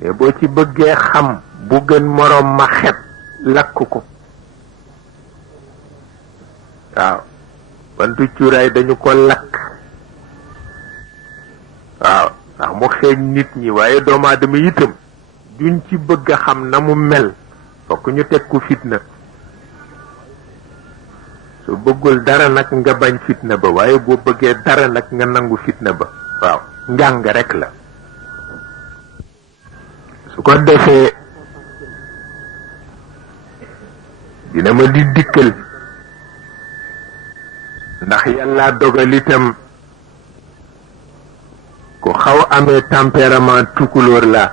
te boo ci bëggee xam bu gën moroom ma xet lakk ko. waaw bantu cuuraay dañu ko lakk. waaw ndax mu xeeñ nit ñi waaye doomu aadama itam duñ ci bëgg a xam na mu mel fokk ñu teg ko fitna. su bëggul dara nag nga bañ fitna ba waaye boo bëggee dara nag nga nangu fitna ba. waaw njàng rek la. su ko defee dina ma di dikkal ndax yàlla dogal itam ku xaw amee tempérament tukulóor la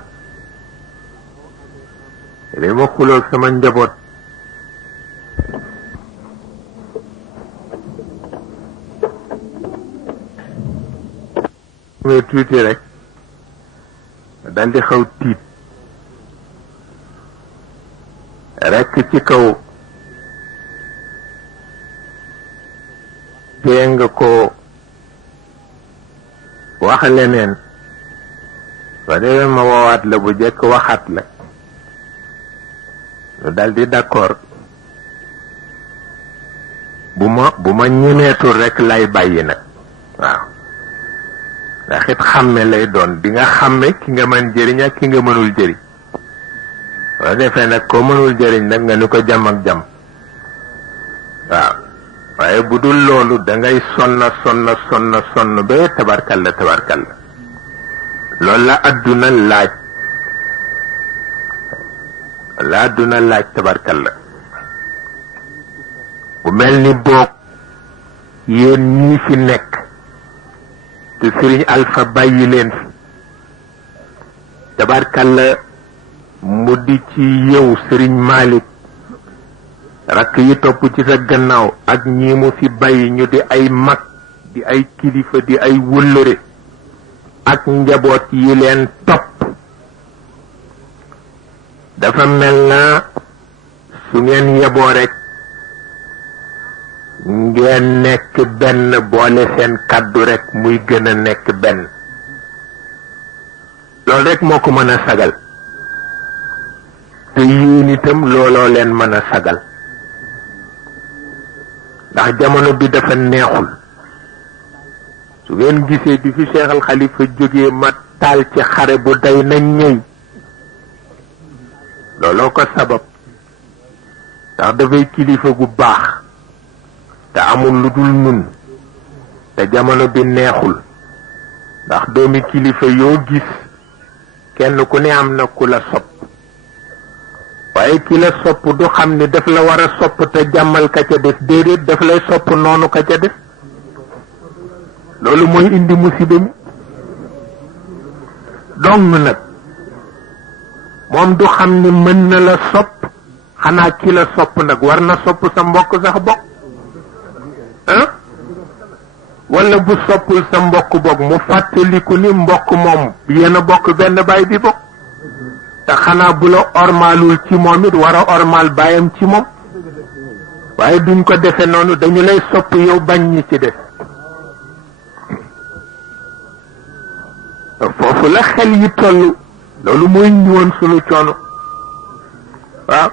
li ma xuloog sama njaboot mais tuuti rek dal di xaw tiit rek ci kaw tee nga ko wax leneen ba demee ma woowaat la bu jëkk waxaat la ñu dal di d'accord bu ma ñemeetul rek lay bàyyi nag. waaw ndax it xàmme lay doon di nga xàmme ki nga mën jëriñ ak ki nga mënul jëriñ. boo defee nag koo mënul jëriñ nag nga ni ko jàmm ak jàmm. waaw waaye bu dul loolu da ngay sonn ba tabarkalla loolu la adduna laaj. tabarkalla bu mel ni boog yéen ñii fi nekk te sëriñ Alpha bàyyi leen fi tabarkalla mu di ci yow sëriñ Malick rakk yi topp ci sa gannaaw ak ñi mu fi bàyyi ñu di ay mag di ay kilifa di ay wëllëre ak njaboot yi leen topp dafa mel na su ngeen yeboo rek ngeen nekk benn boole seen kàddu rek muy gën a nekk benn. loolu rek moo ko mën a sagal te yéen itam looloo leen mën a sagal ndax jamono bi dafa neexul. su ngeen gisee bi fi Cheikh Al Khalifa jógee ma taal ci xare bu day na ñëy looloo ko sabab ndax dafay kilifa gu baax te amul lu dul nun te jamono bi neexul ndax doomi kilifa yoo gis kenn ku ne am na ku la sopp waaye ki la sopp du xam ne daf la war a sopp te jàmmal ka ca def déedéet daf lay sopp noonu ka ca def. loolu mooy indi musiba mi dong nag moom du xam ne mën na la sopp xanaa ki la sopp nag war na sopp sa mbokk sax bokk wala bu soppul sa mbokk bokk mu fàttaliku ni mbokk moom yéen a bokk benn baay bi bokk te xanaa bu la ormaalul ci moom it war a ormaal baayam ci moom waaye duñ ko defe noonu dañu lay sopp yow bañ ñi ci def. foofu la xel yi toll loolu mooy ñëwoon sunu coono. waaw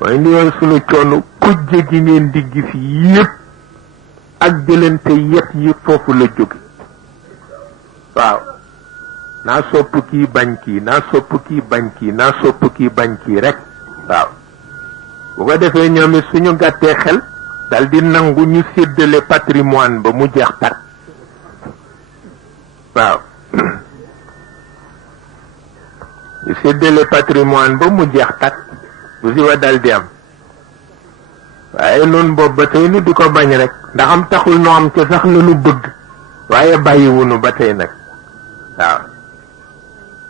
mooy ñëwoon sunu coono kujje gi ngeen di gis yépp ak jëlante yet yi foofu la jóge. waaw naa sopp kii bañ kii naa sopp kii bañ kii naa sopp kii bañ kii rek. waaw bu ko defee ñoom it suñu gàttee xel dal di nangu ñu séddale patrimoine ba mu jeex tar. waaw ñu séddale patrimoine ba mu jeex tat bu si wa dal di am waaye noonu boobu ba tey nu di ko bañ rek ndax am taxul noo am ca sax la nu bëgg waaye bàyyiwunu ba tey nag. waaw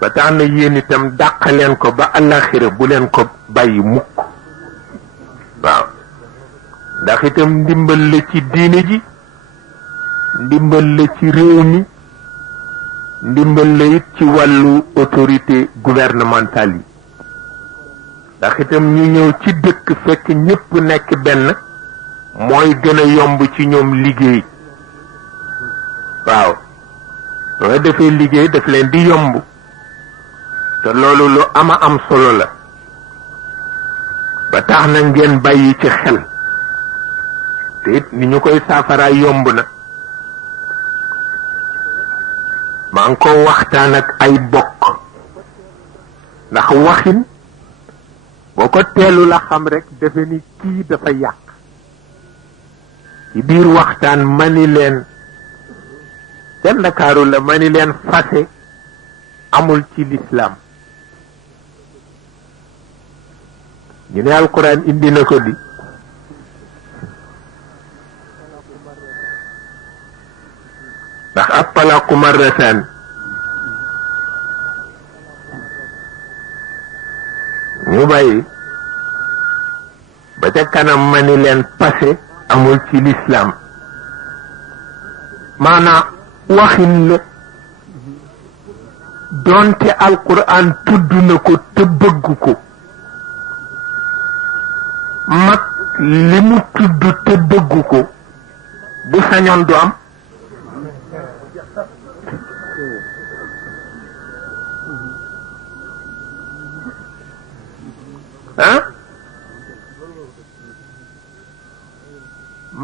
ba tax na yéen itam dàq leen ko ba àllaaxira bu leen ko bàyyi mukk. waaw ndax itam ndimbal la ci diine ji ndimbal la ci réew mi ndimbal la it ci wàllu autorité gouvernementale yi ndax itam ñu ñëw ci dëkk fekk ñépp nekk benn mooy gën a yomb ci ñoom liggéey. waaw soo defee liggéey daf leen di yomb te loolu lu ama am solo la ba tax na ngeen bàyyi ci xel te it ni ñu koy saafara yomb na maa ngi ko waxtaan ak ay bokk ndax waxin boo ko teelu la xam rek defe ni kii dafa yàq ci biir waxtaan mani leen ca Ndakaaru la mani leen fase amul ci lislaam ñu ne alquran indi na ko di ndax ab talaqu marratan ñu bàyyi ba ca kanam mani leen passé amul ci lislaam maanaam waxin la doonte alquran tudd na ko te bëgg ko mag li mu tudd te bëgg ko bu sañoon du am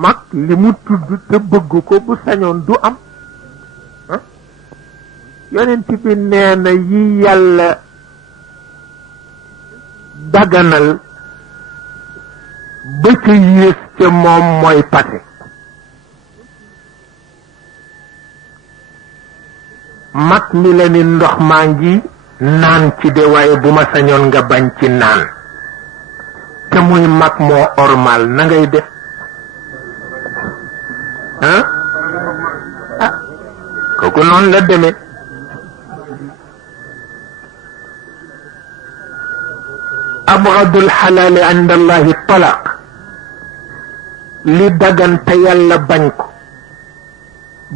mag li mu tudd te bëgg ko bu sañoon du am yonent bi nee na yi yàlla daganal ba ca yées ca moom mooy pase mag mi la ni ndox maa ngi naan ci de waaye bu ma sañoon nga bañ ci naan te muy mag moo ormal na ngay def kooku noonu la demee abgadul xalaali inda allahi talaq li dagan te yàlla bañ ko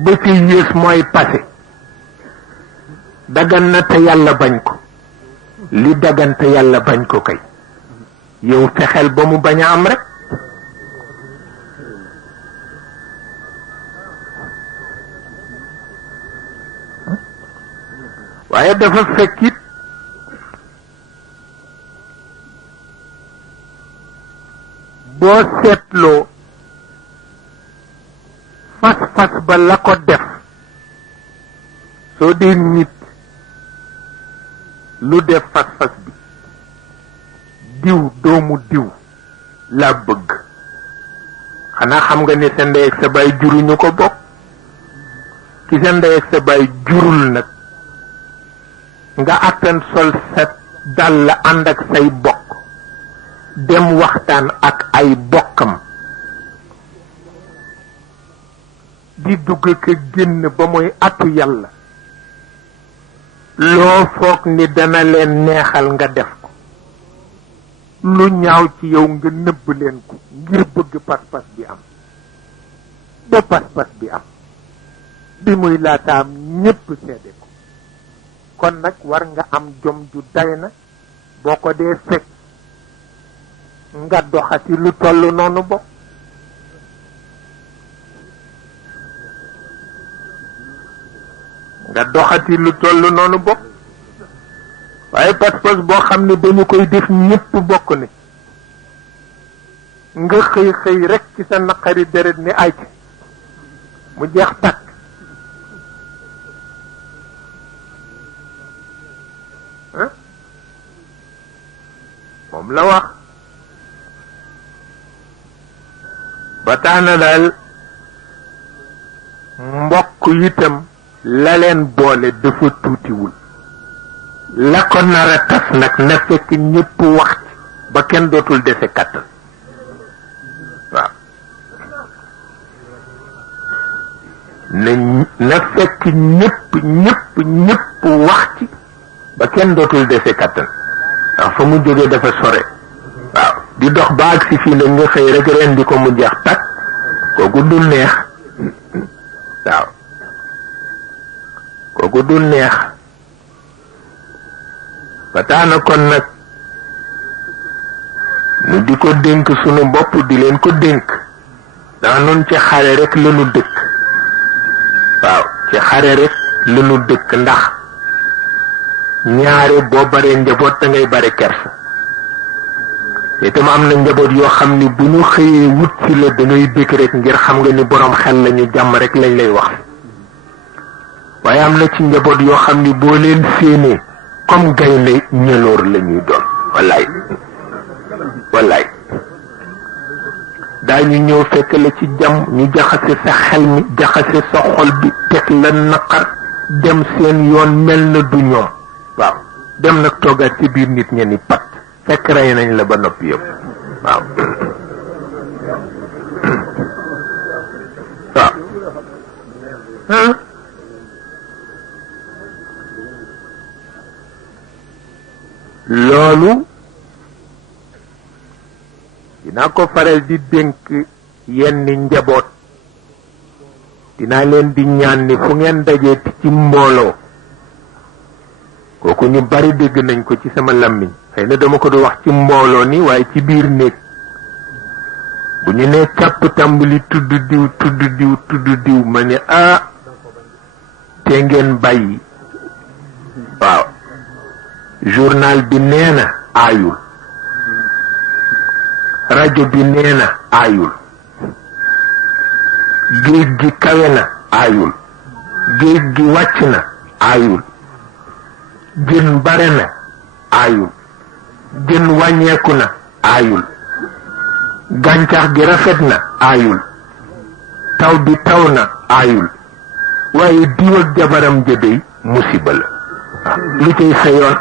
ba ci yées mooy passé dagan na te yàlla bañ ko li dagan te yàlla bañ ko kay yow fexeel ba mu bañ a am rek waaye dafa fekkit boo seetloo fas-fas ba la ko def soo dee nit lu def fas-fas bi diw doomu diw laa bëgg xanaa xam nga ni sa ndey ak sa baay juruñu ko bokk ki sa ndey ak sa baay jurul nag nga attan sol sa dal ànd ak say bokk dem waxtaan ak ay bokkam di dugg ka génn ba muy atu yàlla loo foog ni dana leen neexal nga def ko lu ñaaw ci yow nga nëbb leen ko ngir bëgg pas-pas bi am ba pas-pas bi am bi muy laataam ñépp seede ko kon nag war nga am jom ju day na boo ko dee fekk nga doxati lu toll noonu bokk nga doxati lu toll noonu bokk waaye pas-pas boo xam ne dañu koy def ñépp bokk ne nga xëy xëy rek ci sa naqari deret ni ay mu jeex takk moom la wax ba tax na daal mbokk itam la leen boole dafa tuutiwul la ko nar a tas nag na fekk ñépp wax ci ba kenn dootul dese kàttan waaw na fekk ñépp wax ci ba kenn dootul dese kàttan waaw fa mu jógee dafa sore waaw di dox ba ak si fii nag nga xëy rek ren di ko mu jeex takk kooku dul neex waaw kooku dul neex ba tax na kon nag nu di ko dénk sunu bopp di leen ko dénk ndax nun ci xare rek lanu dëkk waaw ci xare rek lanu dëkk ndax ñaare boo baree njaboot da ngay bare kersa itam am na njaboot yoo xam ni bu ñu xëyee wut ci la da ngay bëgg rek ngir xam nga ni borom xel lañu jàmm rek lañ lay wax waaye am na ci njaboot yoo xam ni boo leen séenee comme gaynde ñëloor la ñuy doon wallaay daañu ñëw fekk la ci jàmm ñu jaxase sa xel mi jaxase sa xol bi teg la naqar dem seen yoon mel na du ñoom waaw dem nag toogaat ci biir nit ña ni pat fekk rey nañ la ba noppi yëpp waaw waaw loolu dinaa ko faral di dénk yenn njaboot dinaa leen di ñaan ni fu ngeen dajee ci mbooloo kooku ñu bari dégg nañ ko ci sama làmmiñ xëy na dama ko du wax ci mbooloo ni waaye ci biir néeg bu ñu nee càpp tàmbali tudd diw ma ne te ngeen bàyyi waaw journal bi nee na aayul rajo bi nee na aayul géej gi kawe na aayul géej gi wàcc na aayul jën bare na aayul jën wàññeeku na aayul gàncax gi rafet na aayul taw bi taw na aayul waaye diw ak jabaram jëbey musiba la lu cay sa yoon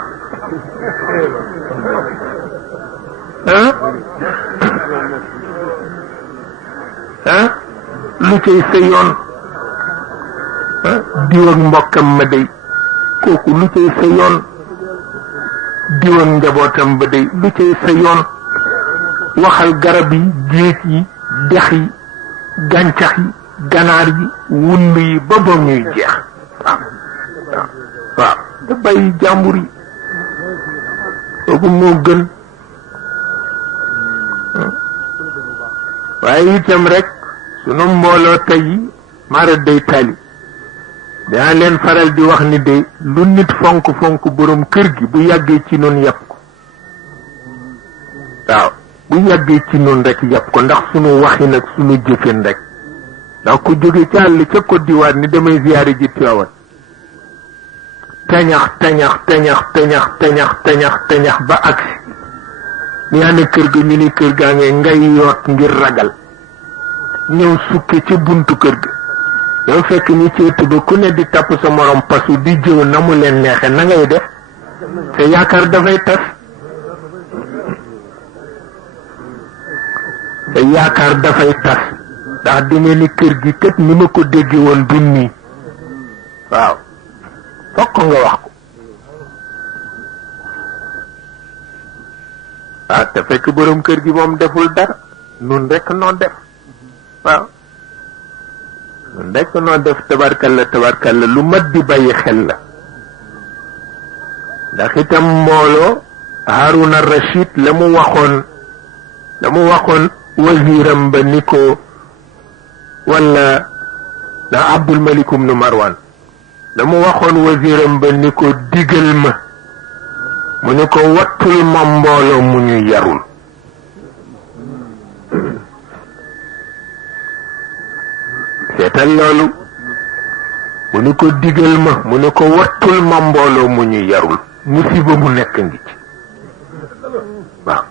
lu cay sa yoon diw ak mbokkam ma day kooku lu cay sa yoon diw ak njabootam ba day lu cay sa yoon waxal garab yi géej yi dex yi gàncax yi ganaar yi wund yi ba ba ñuy jeex waaw da bàyyi jàmbur yi kooku moo gën waaye itam rek sunu mbooloo tey mara day tali daa leen faral di wax ni de lu nit fonk borom kër gi bu yàggee ci noonu yàpp ko waaw bu yàggee ci noonu rek yàpp ko ndax sunu waxin ak sunu jëfin rek ndax ku jóge ca àll ca Côte d'Ivoire ni damay ziyaare ji Tiwaawan tañax ba agsi ni ana kër ga ñu ni kër gaa nge ngay yoot ngir ragal ñëw sukke ca buntu kër ga yow fekk ni ci ëtt ba ku ne di tapp sa morom pasu di jëw na mu leen neexe na ngay def te yaakaar dafay tas ndax di ne ni kër gi kët ni ma ko dégge woon du nii waaw fokk nga wax ko te fekk borom kër gi moom deful dara nun rek noo def waaw nun rek noo def tabarkalla lu mat di bàyyi xel la ndax itam mbooloo Haruna Rashid la mu waxoon wasiiram ba ni ko wala na Abdul Malik ibn Marwan la mu waxoon wasiiram ba ni ko digal ma mu ni ko wattul ma mbooloo mu ñu yarul seetal loolu mu ni ko digal ma mu ni ko wattul ma mbooloo mu ñu yarul musiba mu nekk ngi ci waaw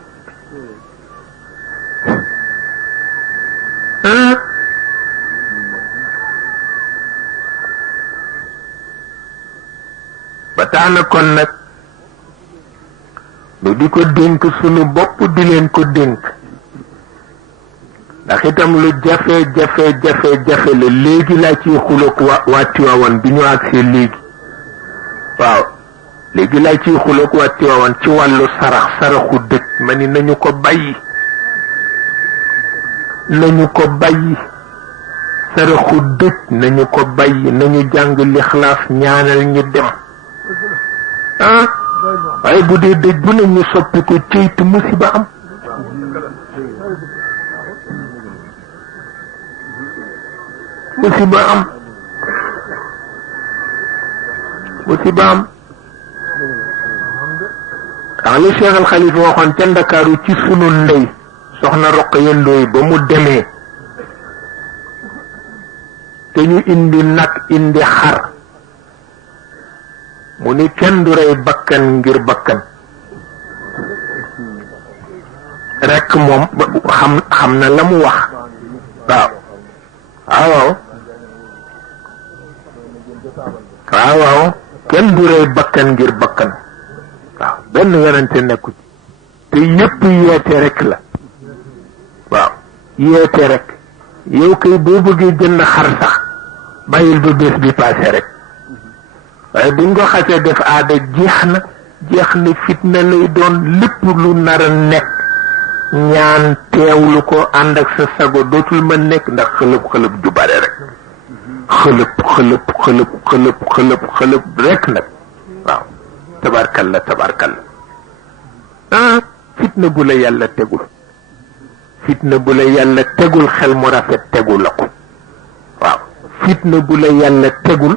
ba taana kon nag lu di ko dénk sunu bopp di leen ko dénk ndax itam lu jafe la léegi laa ciy xuloog waa Tiwaawan bi ñu agsee léegi waaw léegi laa ciy xuloog waa Tiwaawan ci wàllu saraxu dëkk ma ni nañu ko bàyyi saraxu dëkk nañu ko bàyyi nañu jàng lixlaas ñaanal ñu dem waaye bu dee dëj bu ne ñu soppi ko ceytu musiba am ndax li Cheikh Al Khalifa waxoon ca Ndakaaru ci sunu ndey soxna Roqaya Ndoye ba mu demee te ñu indi nag indi xar mu ni kenn du rey bakkan ngir bakkan rekk moom xam na la mu wax waaw waaw kenn du rey bakkan ngir bakkan waaw benn werante nekku ci te yépp yeete rek la waaw yeete rek yow kay boo bëggee jënd xar sax bàyyil ba bés bi passé rek waaye buñ ko xasee def aada jeex na fitna lay doon lépp lu nar a nekk ñaan teewlu ko ànd ak sa sago dootul mën nekk ndax xëlëb ju bare rek xëlëb rek nag waaw tabarkalla fitna bu la yàlla tegul xel mu rafet tegul la ko waaw fitna bu la yàlla tegul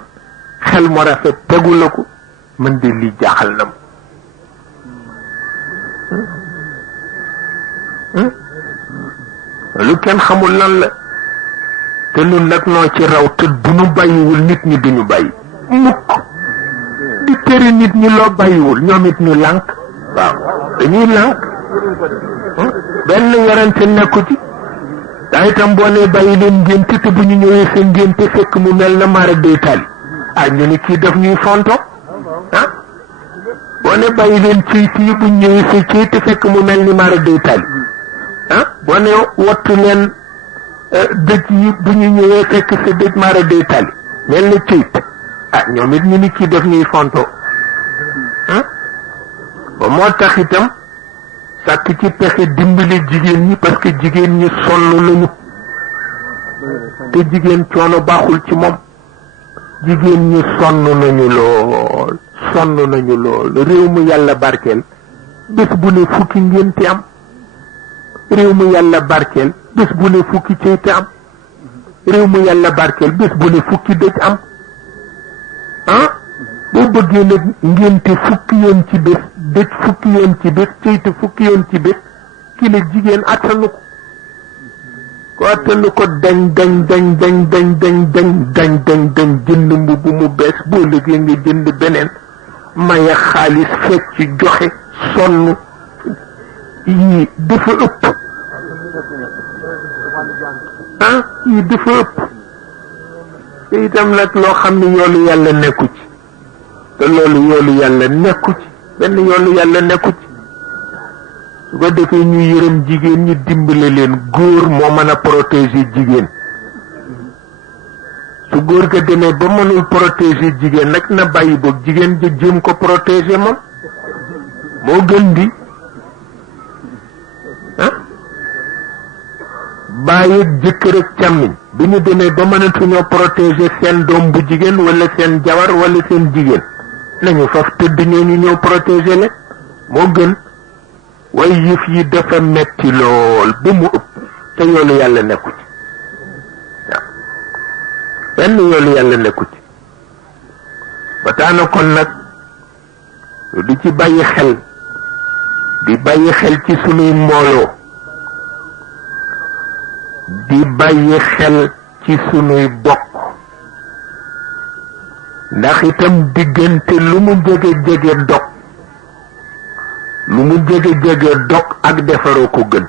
xel mu rafet tegul la ko mën de li jaaxal na lu kenn xamul lan la te nun nag noo ci raw te bu nu bàyyiwul nit ñi duñu bàyyi mukk di tere nit ñi loo bàyyiwul ñoom it ñu lànk waaw dañuy lànk benn werante nekku ci daa itam boo ne bàyyi leen ngénte te bu ñu ñëwee seen ngénte fekk mu mel na mara day tali ñu ni kii daf ñuy fonto boo ne bàyyi leen cëyt yi bu ñu ñëwee sa cëy te fekk mu mel ni mara day tali boo ne wattu leen dëj yi bu ñu ñëwee fekk sa dëj mara day tali mel ni cëyt ñoom it ñu ni kii daf ñuy fonto ba moo tax itam sàkk ci pexe dimbali jigéen ñi parce que jigéen ñi sonn lañu te jigéen coono baaxul ci moom jigéen ñi sonn nañu lool réew mu yàlla barkeel bés bu ne fukki ngénte am réew mu yàlla barkeel bés bu ne fukki ceyte am réew mu yàlla barkeel bés bu ne fukki dëj am boo bëggee nag ngénte fukki yoon ci bés dëj fukki yoon ci bés ceyte fukki yoon ci bés ki la jigéen attanu ko attanu ko dañ jënd mbubb mu bees boo liggéey nga jënd beneen maye xaalis fecc joxe sonn yii dafa ëpp yii dafa ëpp te itam nag loo xam ne yoolu yàlla nekku ci te loolu yoolu yàlla nekku ci benn yoolu yàlla nekku ci su ko defee ñu yërëm jigéen ñi dimbale leen góor moo mën a protéger jigéen su góor ga demee ba mënul protéger jigéen nag na bàyyi boog jigéen ja jéem ko protéger moom moo gën di bàyyi ak jëkkër ak càmmiñ bu ñu demee ba mënatuñoo protéger seen doom bu jigéen wala seen jabar wala seen jigéen nañu faf tëdd ñooñu ñëw protéger leen moo gën waaye yëf yi dafa metti lool ba mu ëpp te yoolu yàlla nekku ci waaw benn yoolu yàlla nekku ci ba taana kon nag di ci bàyyi xel di bàyyi xel ci sunuy mbooloo di bàyyi xel ci sunuy bokk ndax itam diggante lu mu jege dog lu mu jege dog ak defaroo ko gën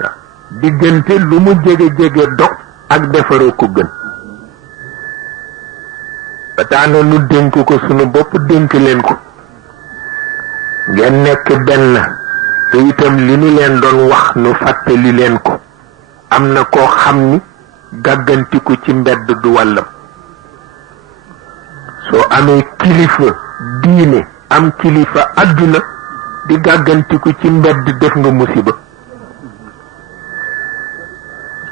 waaw diggante lu mu jege dog ak defaroo ko gën ba tax na nu dénk ko sunu bopp dénk leen ko ngeen nekk benn te itam li nu leen doon wax nu fàttali leen ko am na koo xam ni gàggantiku ci mbedd du wàllam soo amee kilifa diine am kilifa adduna di gàggantiku ci mbedd def nga musiba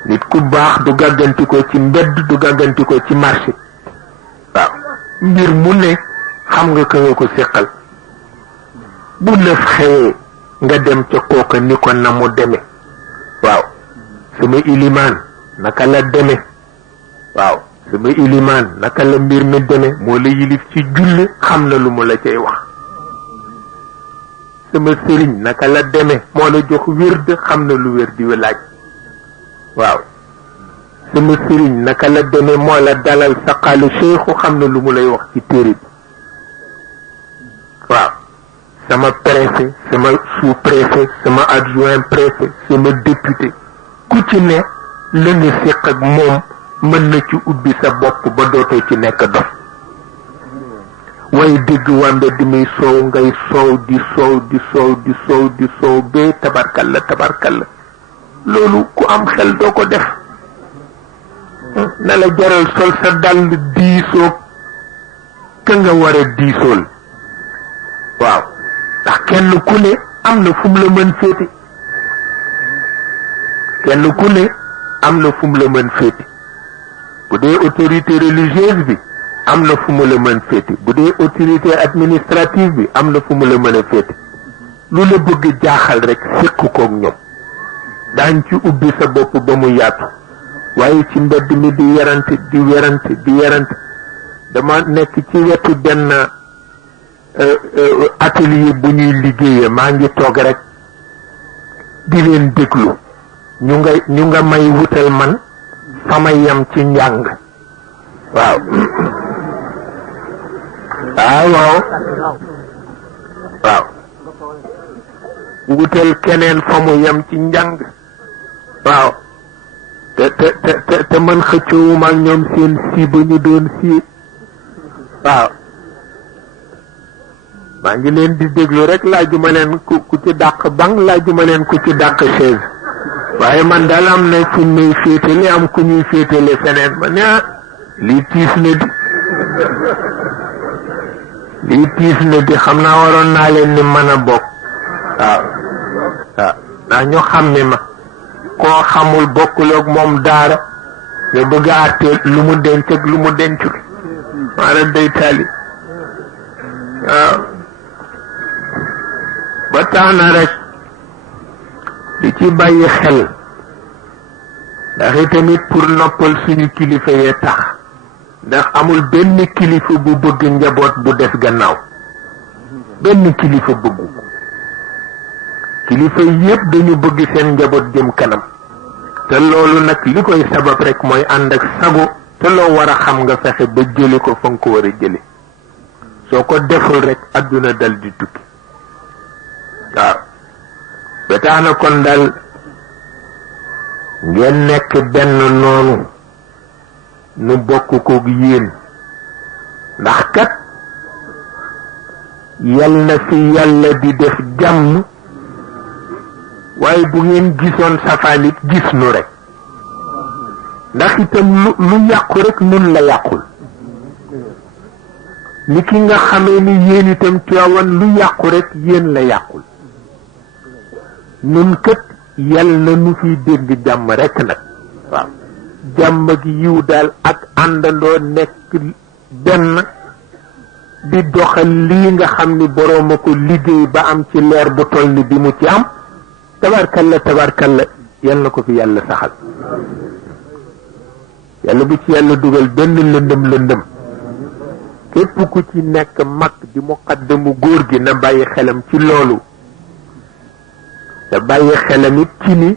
nit ku baax du gàggantikoo ci mbedd du gàggantikoo ci marché waaw mbir mu ne xam nga ka nga ko séqal bu lëf xewee nga dem ca kooka ni ko na mu deme waaw sama ilimaan naka la deme waaw sama ilimaan naka la mbir mi deme moo la yilif ci julli xam na lu mu la cay wax sama sëriñ naka la demee moo la jox wérd xam na lu wér di laaj waaw sama sëriñ naka la demee moo la dalal saqaalu cheikhu xam na lu mu lay wax ci téere bi waaw sama préfet sama sous-préfet sama adjoint préfet sama député ku ci ne la nga séq ak moom mën na ci ubbi sa bopp ba dootoo ci nekk dof waaye dégg wàmbe di muy soow ngay soow di soow di soow di soow di soow bee tabarkalla tabarkalla loolu ku am xel doo ko def na la jaral sol sa dàll diisoo ka nga war a diisool waaw ndax kenn ku ne am na fu mu la mën féete kenn ku ne am na fu mu la mën féete bu dee autorité religieuse bi am na fu mu la mën féete bu dee autorité administrative bi am na fu mu la mën a féete lu la bëgg jaaxal rek séq koog ñoom daañ ci ubbi sa bopp ba mu yaatu waaye ci mbedd mi di werante di werante di werante dama nekk ci wetu benn atelier bu ñuy liggéeyee maa ngi toog rek di leen déglu ñu nga may wutal man fa ma yem ci njàng waaw waaw waaw wutal keneen fa mu yem ci njàng waaw te man xëccoowuma ak ñoom seen si ba ñu doon si waaw maa ngi leen di déglu rek laajuma leen ku ci dàq banc laajuma leen ku ci dàq chaise waaye man daal am na fu may féetale am ku ñuy féetale feneen ma ne lii tiis na di lii tiis na di xam naa waroon naa leen ni mën a bokk waaw waaw ndax ñu xam ne ma koo xamul bokkul ak moom daara nga bëgg a àttee lu mu denc ak lu mu dencul maanaam day taali waaw ba tax na rek di ci bàyyi xel ndax itamit pour noppal suñu kilifa yee tax ndax amul benn kilifa bu bëgg njaboot bu des gannaaw benn kilifa bëggu kilifa yépp dañu bëgg seen njaboot jëm kanam te loolu nag li koy sabab rek mooy ànd ak sago te loo war a xam nga fexe ba jële ko fa nga ko war a jële soo ko deful rek adduna dal di tukki waaw ba tax na kon dal ngeen nekk benn noonu nu bokk koog yéen ndax kat yal na fi yàlla di def jàmm waaye bu ngeen gisoon safaanit gis nu rek ndax itam lu yàqu rek nun la yàqul ni ki nga xamee ni yéen itam Tiwaawan lu yàqu rek yéen la yàqul nun kët yal na nu fiy dégg jàmm rek nag waaw jàmm gi yiw daal ak àndandoo nekk benn di doxal lii nga xam ni boroom a ko liggéey ba am ci leer bu toll ni bi mu ci am tabarkalla tabarkalla yal na ko fi yàlla saxal yàlla bu ci yàlla dugal benn lëndëm képp ku ci nekk mag di muqaddamu góor gi na bàyyi xelam ci loolu te bàyyi xelam it ci ni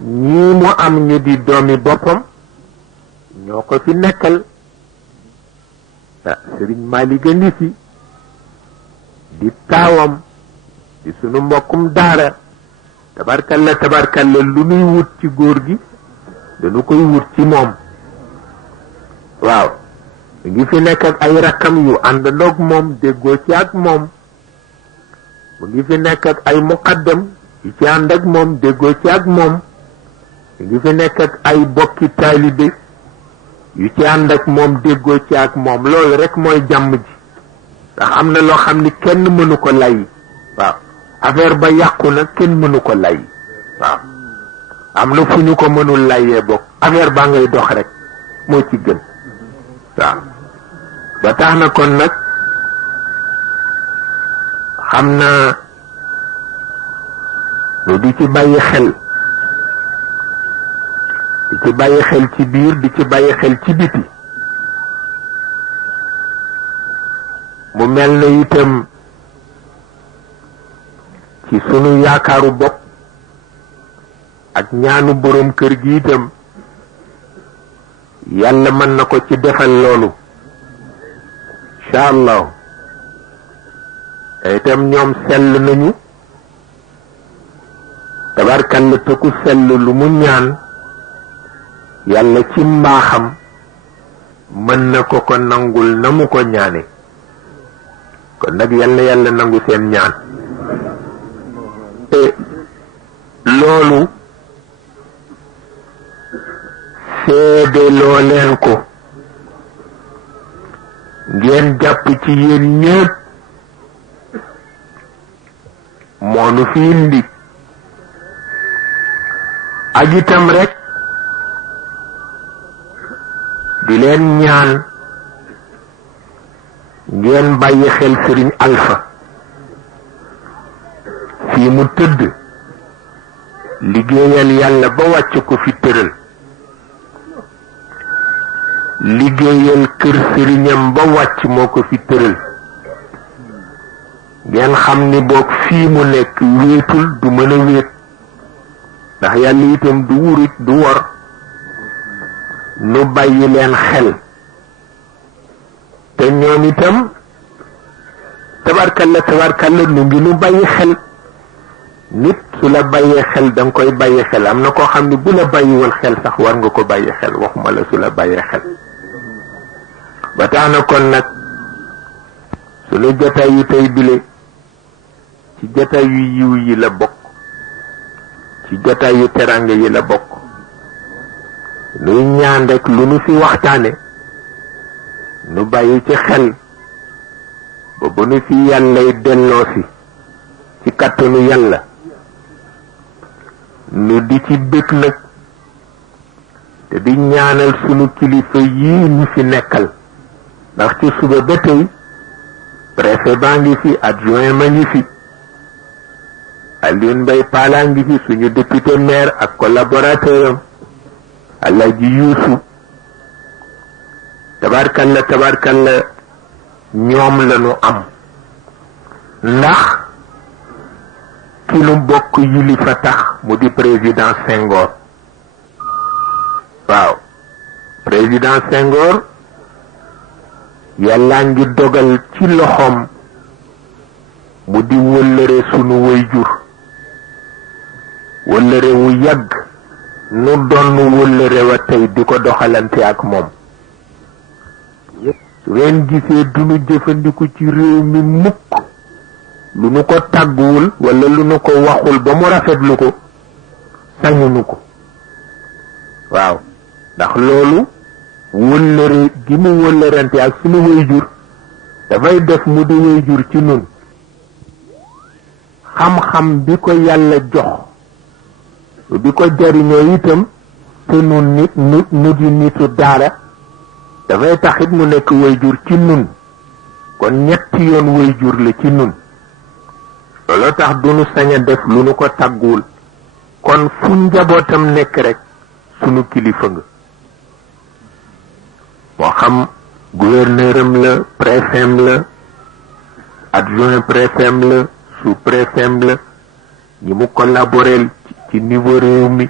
ñii mu am ñu di doomi boppam ñoo ko fi nekkal sëriñ Malick a ngi fi di taawam di sunu mbokkum daara tabarkalla tabarkalla lu nuy wut ci góor gi dañu koy wut ci moom waaw mu ngi fi nekk ak ay rakkam yu ànd ndoog moom déggoo ci ak moom mu ngi fi nekk ak ay muqaddam yu ci ànd ak moom déggoo ci ak moom mu ngi fi nekk ak ay bokki taalibe yu ci ànd ak moom déggoo ci ak moom loolu rek mooy jàmm ji ndax am na loo xam ni kenn mënu ko lay waaw affaire ba yàqu na kenn mënu ko lay waaw am na fu ñu ko mënul layee bokk affaire baa ngay dox rek moo ci gën waaw ba tax na kon nag xam naa ñu di ci bàyyi xel di ci bàyyi xel ci biir di ci bàyyi xel ci biti mu mel na itam ci sunu yaakaaru bopp ak ñaanu borom kër gi itam yàlla mën na ko ci defal loolu incha allah itam ñoom sell nañu tabarkalla te ku sell lu mu ñaan yàlla ci mbaaxam mën na ko ko nangul na mu ko ñaane kon nag yàlla yàlla nangu seen ñaan te loolu seede loo leen ko ngeen jàpp ci yéen ñépp moo nu fi indi ak itam rek di leen ñaan ngeen bàyyi xel Sëriñ Alpha fii mu tëdd liggéeyal yàlla ba wàcc ko fi tëral liggéeyal kër sëriñam ba wàcc moo ko fi tëral ngeen xam ni boog fii mu nekk wéetul du mën a wéet ndax yàlla itam du wurit du wor nu bàyyi leen xel te ñoom itam tabarkalla nu ngi nu bàyyi xel nit su la bàyyee xel danga koy bàyyi xel am na koo xam ne bu la bàyyiwul xel sax war nga ko bàyyi xel waxuma la su la bàyyee xel ba tax na kon nag sunu jotaay yu tey bile ci jotaay yu yiw yi la bokk ci jotaay yu teranga yi la bokk nuy ñaan rek lu nu fi waxtaane nu bàyyi ci xel ba bu nu fi yàllay delloosi ci kàttanu yàlla nu di ci bëgg nag te di ñaanal sunu kilifa yii ñu fi nekkal ndax ci suba ba tey préfet baa ngi fi adjoint ma ngi fi Alioune Mbaye Pala ngi fi suñu député maire ak collaborateur am Alaaji Yuusu tabarkalla ñoom lañu am ndax ki nu bokk yili fa tax mu di président Senghor waaw président Senghor yàlla ngi dogal ci loxoom mu di wëllëre sunu waajur wëllëre wu yàgg nu doon wëllëre wa tey di ko doxalante ak moom su ngeen gisee duñu jëfandiku ci réew mi mukk lu nu ko tàgguwul wala lu nu ko waxul ba mu rafetlu ko sañunu ko waaw ndax loolu wëllëre gi mu wëllërante ak sunu waajur dafay def mu di waajur ci nun xam-xam bi ko yàlla jox di ko jariñoo itam te nun nit nu di nitu daara dafay taxit mu nekk waajur ci nun kon ñetti yoon waajur la ci nun looloo tax duñu sañ a def lu nu ko tàgguwul kon fu njabootam nekk rek sunu kilifa nga moo xam gouverneur am la préfet am la adjoint préfet am la sous préfet am la ñi mu collaboreel ci niveau réew mi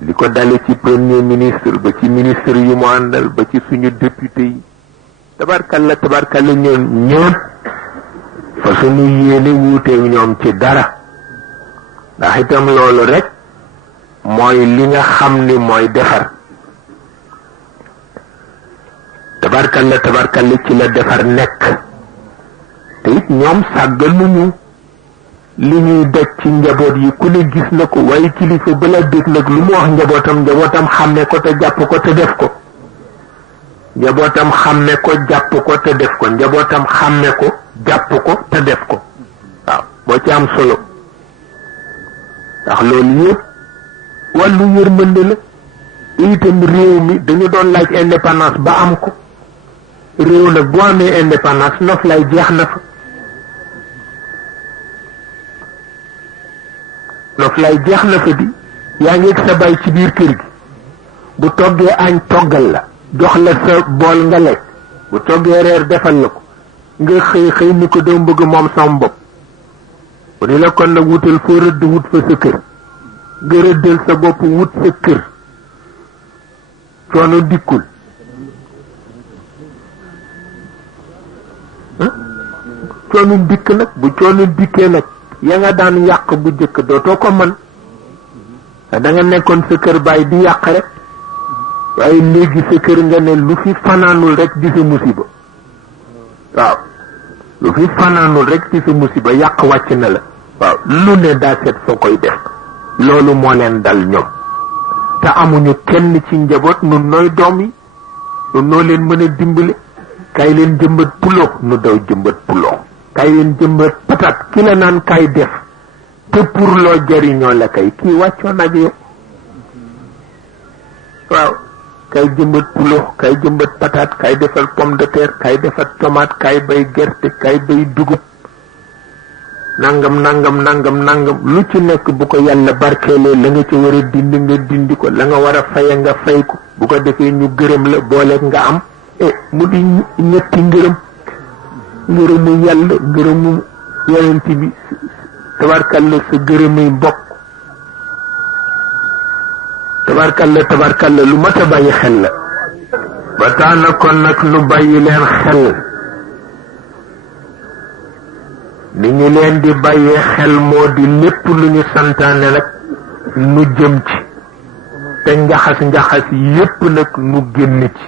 li ko dale ci premier ministre ba ci ministre yu mu àndal ba ci suñu député yi tabarkalla ñoom ñëpp fa suñu yéene wuuteeg ñoom ci dara ndax itam loolu rek mooy li nga xam ni mooy defar tabarkalla ci la defar nekk te it ñoom sàgganuñu li ñuy daj ci njaboot yi ku ne gis na ko waaye kilifa bala dégg nag lu mu wax njabootam xàmme ko te jàpp ko te def ko njabootam xàmme ko jàpp ko te def ko njabootam xàmme ko jàpp ko te def ko waaw moo ci am solo ndax loolu yëpp wàllu yërmande la itam réew mi dañu doon laaj indépendance ba am ko réew nag boo amee indépendance nof lay jeex na fa nof lay jeex na fa di yaa ngi ak sa bay ci biir kër gi bu toggee añ toggal la jox la sa bool nga lekk bu toggee reer defal la ko nga xëy ni ko doom bëgg moom sama bopp bu ni la kon nag wutal foo rëdd wut fa sa kër nga rëddal sa bopp wut sa kër coono dikkul coono dikk nag bu coono dikkee nag ya nga daan yàq bu jëkk dootoo ko mën da nga nekkoon sa kër baay di yàq rek waaye léegi sa kër nga ne lu fi fanaanul rek di sa musiba waaw lu fi fanaanul rek di sa musiba yàq wàcc na la waaw lu ne daa seet soo koy def loolu moo leen dal ñoom te amuñu kenn ci njaboot nun nooy doom yi nun noo leen mën a dimbali kay leen jëmbat puloo nu daw jëmbat puloo kay leen jëmbat patat ki la naan kay def te pour loo jariñoo la kay kii wàccoon ak yow waaw kay jëmbat puloo kay jëmbat patat kay defal pomme de terre kay defal tomate kay bay gerte kay bay dugub nangam lu ci nekk bu ko yàlla barkeelee la nga ci war a dindi nga dindi ko la nga war a faye nga fay ko bu ko defee ñu gërëm la booleeg nga am mu di ñetti ngërëmu yàlla ngërëmu yonent bi tabarkalla sa gërëmuy mbokk tabarkalla lu mat a bàyyi xel la ba tax na kon nag nu bàyyi leen xel ni ñu leen di bàyyee xel moo di lépp lu ñu santaane nag nu jëm ci te njaxas yépp nag nu génn ci